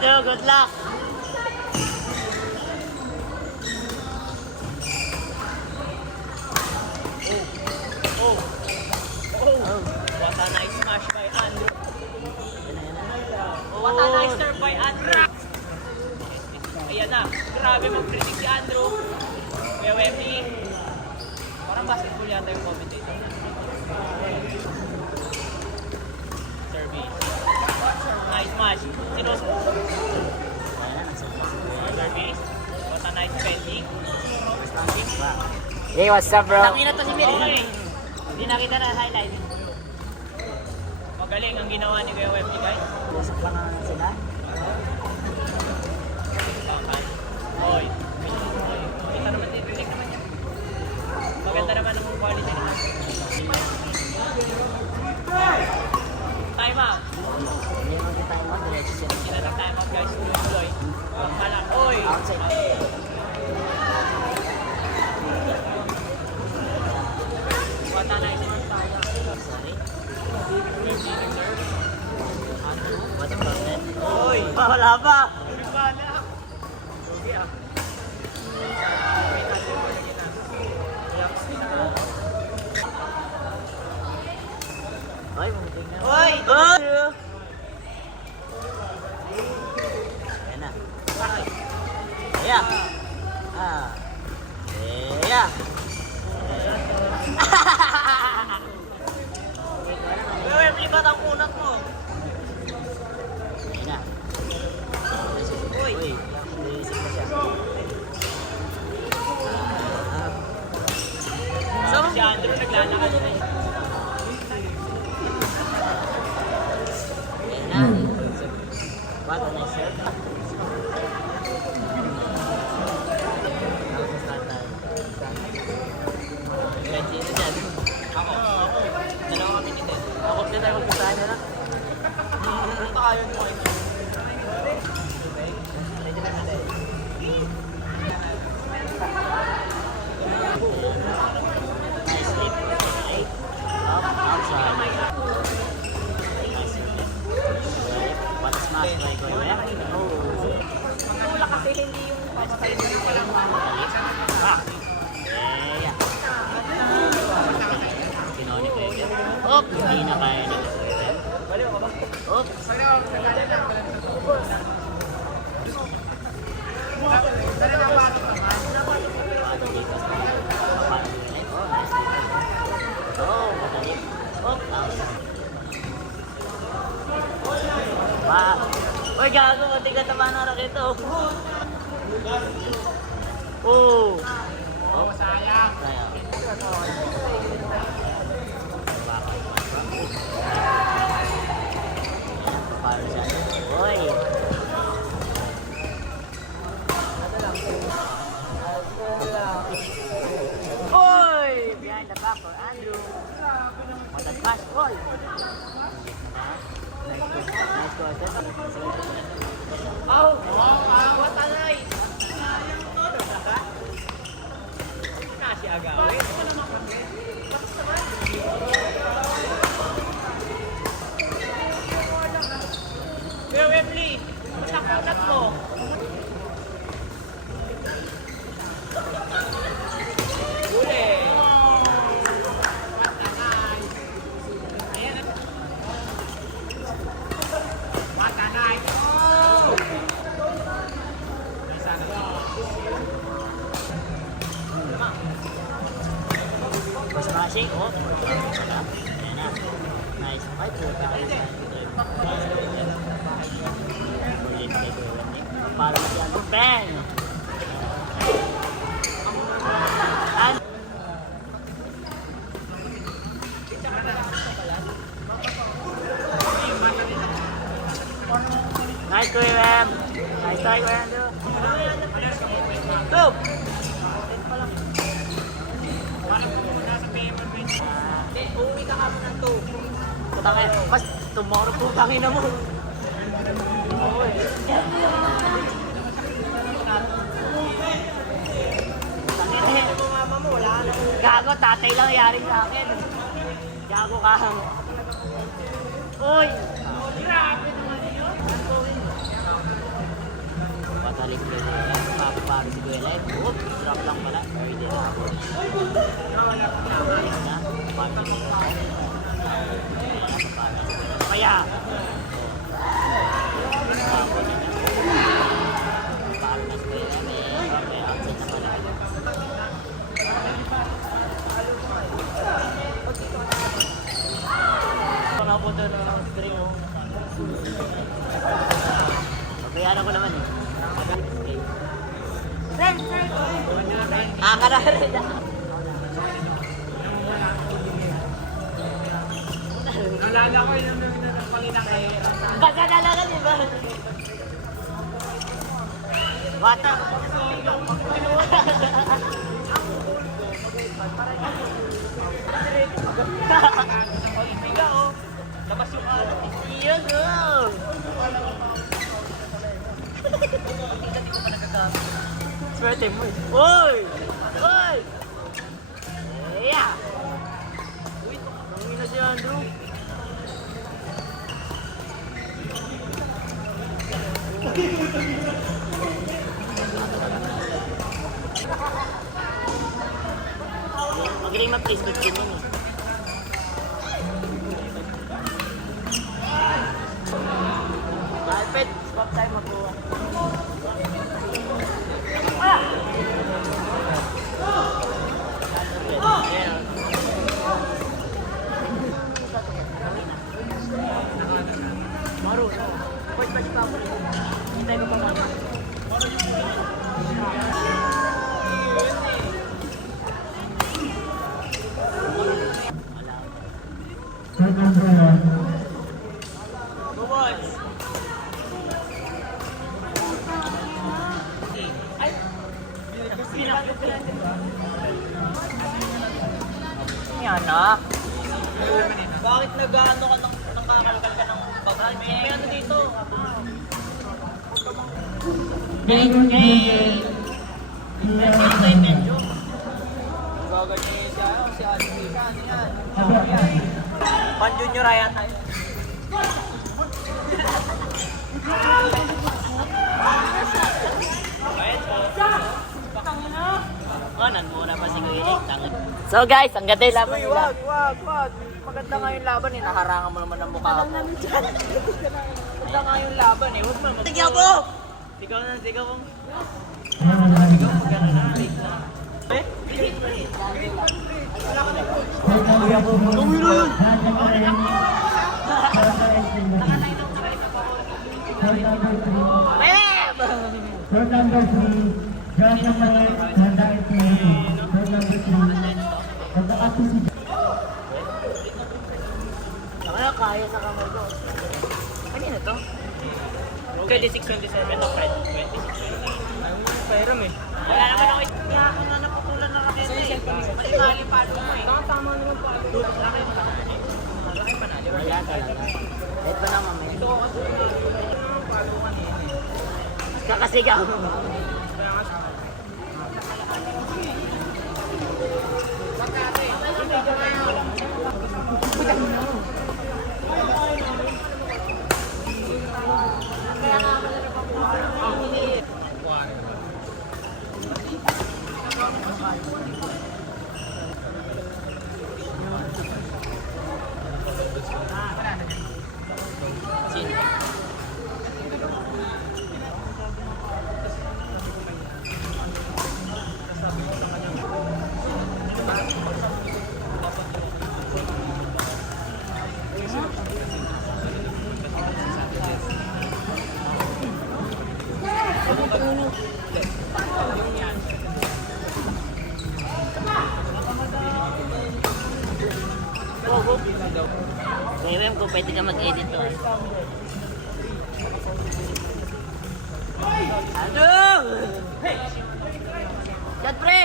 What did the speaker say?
Andrew, good luck. What a nice smash by Andrew. What a nice serve by Andrew. Ayan na. Grabe mag-predict si Andrew. Kuya Wemby. Parang basketball yata yung commentator. Service. Nice smash. Service. What a nice bending. Hey, what's up, bro? Nakita to si Miri. Okay. Hindi nakita na highlight. Magaling ang ginawa ni Kuya Wemby, guys. Usap pa nga sila. Oy. Kita naman din. Rinig naman yan. Maganda naman ang quality nila. Time out. Hindi naman kita yung mga diretso siya. Kita ng time out, guys. Tuloy. Huwag ka lang. Oy. Outside. What a nice one tayo. Sorry. Andrew. What about that? Oy. Wala pa. Lugi ah. Oy, mumuting na. Oy! Ayan na. Ayan. Ah. Ayan. Wembley ba't ang unat mo? Ayan na. Uy. Uy. Iisip pa siya. Si Andrew naglalakad na eh. Ayan na. What a nice serve. Sino dyan? Ako. Dalawa kami ni Ted. Ako na tayo magpusahan na lang. Ito ayaw mo eh. Nice hit. Right. Up, outside. Nice hit. What a smash by Goya. Wala kasi hindi yung papatay mo yung walang Ah. Yeah. Kinoni ko yun. Oh, hindi na kaya ni Goya. Oh. Uy, gago, mati ka tama ng rakito. Oh. Oh, sayang. Para siya. Uy. Uy! Behind the back for Andrew. What a fast ball. Nice goal. Oh! What a nice! Kasi agawin. Kuya Wembley, masakunat mo. Uli. Ayan na. Mas smashing. Oh. Ayan na. Nice. Ay, puta kayo sa ulit kay Goya. Para siya. Bang! Nice to him. Nice try, Brando. Go! Uwi ka kamo ng 2. Putangin, mas tomorrow putangin na mo. Mama mo, wala na. Gago, tatay lang yari sa akin. Gago ka. Uy! Grabe naman yun. balik ko yun. Papaparo si Kuya Live. Oops, drop lang pala. Very dead ako. Ayun na. Papaparo si Kuya Live. Kaya! Ako na na. Papaparo na si Kuya Live. Okay, outside na pala. Pangapunta na ng stream mo. Bayaran ko naman eh. Karare na. Nalala ko yung nagpangina kay... Baka nalagal, di ba? Bata. Ibiga oh. Labas yung alat eh. Yun oh. Hindi ko pa nagagamit. Swerte mo eh. Uy! Uy! Yeah! Uy, nangin na si Andrew. Magaling ma-placement din yun eh. Alfred, stop tayo magkuha. Maro, pwede pa si Papa. Hintay mo pa maro. Buwons! Ay! Yan na. Bakit nag-ano ka ng kakalkal ka ng bagal? May ano dito? Gagal niya si Ate Mika. Ano yan? Pan-junior raya tayo. Kanan muna pa si Kuya Nick. So guys, ang ganda yung laban Uy, nila. wag. Maganda nga yung laban eh. Nakarangan mo naman ang mukha mo. Maganda nga yung laban eh. Huwag mo naman. Tigyan ko! Sigaw na, sigaw mo. Sigaw mo, gano'n na. Late na. Eh? Road number 3, John Samuel, Honda Infinity. Road number 3, pagkakasi si Saka kaya sa kamay ko. Kanina to? 26-27 na Fred. 26-27. Pero eh. Wala naman ako. Kaya ako na naputulan ng raketa eh. Pati mali palo mo eh. Tama naman palo. Laki pa na. Laki pa na. Wala talaga. Kahit pa naman may. Ito ako kasi palo kanina eh. Kakasigaw. Sino? Ngayon kung pwede ka mag-edit to. Ano? Hey! Dad pre!